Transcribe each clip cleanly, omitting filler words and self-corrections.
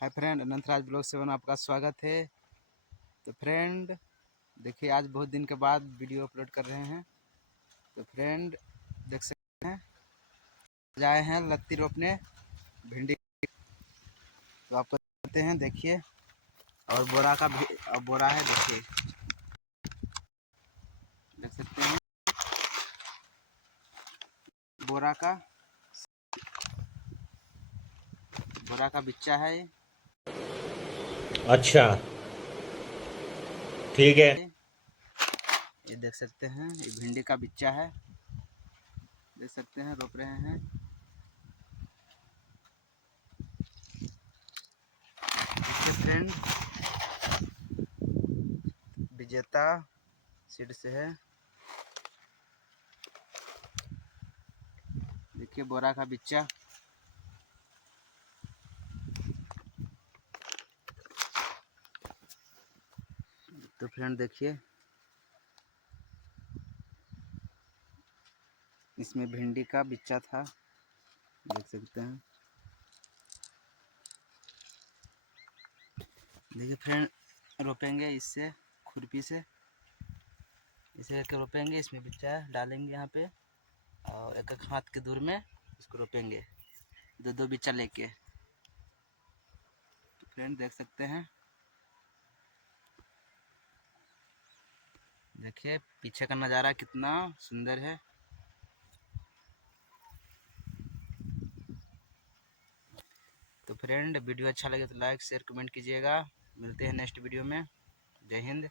Hi friend, Anantraj blog 7 आपका स्वागत है। तो फ्रेंड देखिए, आज बहुत दिन के बाद वीडियो अपलोड कर रहे हैं। तो फ्रेंड देख सकते हैं, आज आए हैं लत्ती रोपने भिंडी। तो आपको देखते हैं, देखिए। और बोरा का भी बोरा है, देखिए, देख सकते हैं बोरा का बिच्चा है ये। अच्छा, ठीक है। ये देख सकते हैं, ये भिंडी का बिच्चा है, देख सकते हैं, रोप रहे हैं। देखिए फ्रेंड, विजेता सीड से है। देखिए बोरा का बिच्चा। तो फ्रेंड देखिए, इसमें भिंडी का बिच्चा था, देख सकते हैं। देखिए फ्रेंड, रोपेंगे इससे, खुरपी से इसे करके रोपेंगे। इसमें बिच्चा डालेंगे यहाँ पे, और एक एक हाथ के दूर में इसको रोपेंगे, दो दो बिच्चा लेके। तो फ्रेंड देख सकते हैं, देखिए पीछे का नज़ारा कितना सुंदर है। तो फ्रेंड वीडियो अच्छा लगे तो लाइक शेयर कमेंट कीजिएगा। मिलते हैं नेक्स्ट वीडियो में। जय हिंद।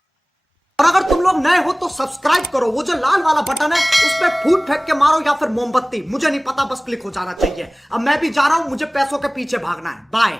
और अगर तुम लोग नए हो तो सब्सक्राइब करो, वो जो लाल वाला बटन है उस पर फूट फेंक के मारो या फिर मोमबत्ती, मुझे नहीं पता, बस क्लिक हो जाना चाहिए। अब मैं भी जा रहा हूं, मुझे पैसों के पीछे भागना है। बाय।